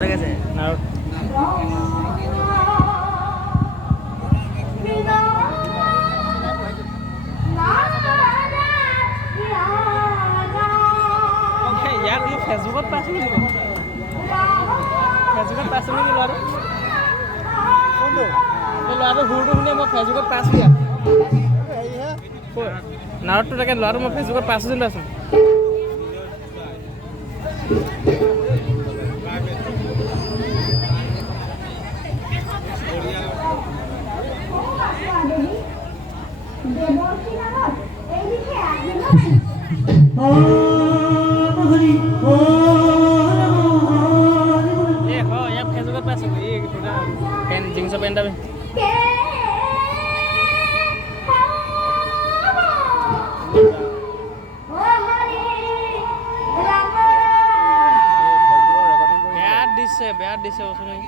ঠিক আছে না ইয়াক মই ফেচবুকত পাইছোঁ নেকি ফেচবুকত পাইছোঁ নেকি ল'ৰাটো কোনটো এই ল'ৰাটো সুৰটো শুনি মই ফেচবুকত পাইছোঁ ইয়াক নাৰদটো তাকে ল'ৰাটো মই ফেচবুকত পাইছোঁ যেন পাইছোঁ ফেচবুকত পাইছোঁ এই পেণ্ট জিন্সৰ পেণ্ট এটা বেয়া দিছে ওচৰত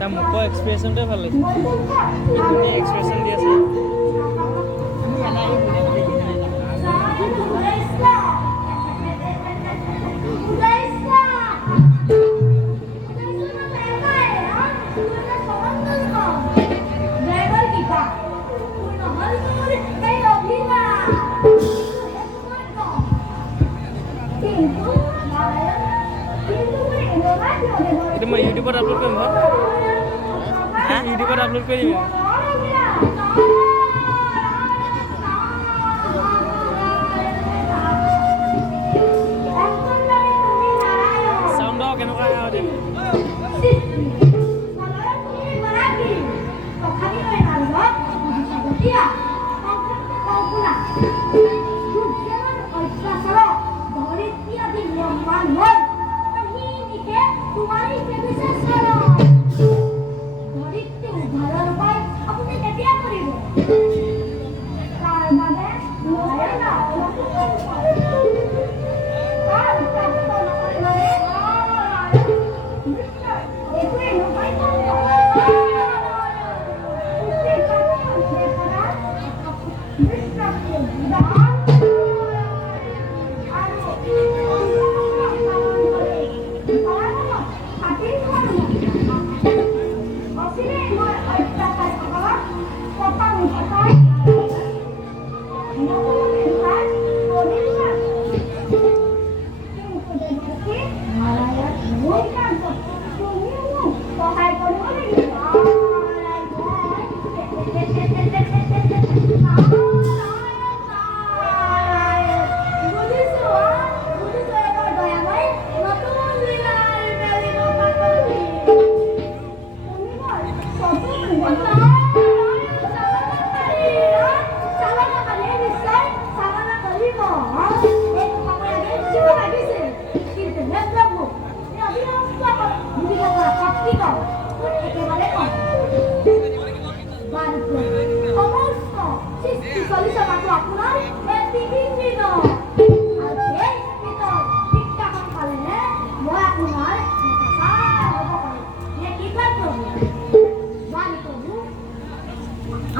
তাৰ মুখৰ এক্সপ্ৰেশ্যনটোৱে ভাল লাগিছে ধুনীয়া এক্সপ্ৰেশ্যন দি আছে itu mau YouTube upload ke mbak? Hah? YouTube upload ke ini? Sound dog kan apa ada? तुम्हारी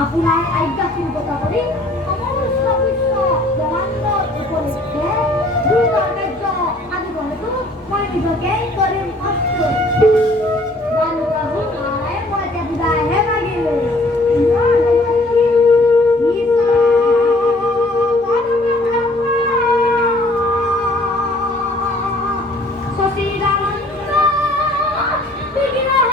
Apply I got you got already. Kamusta bisa jalan lo boleh ke? Dua kerja ada boleh tu mau dibagai kirim passport. Baru kamu mulai mau jadi dah lagi le. Ya lagi bisa. Sosial mana? Pikiran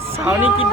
Sound ini kid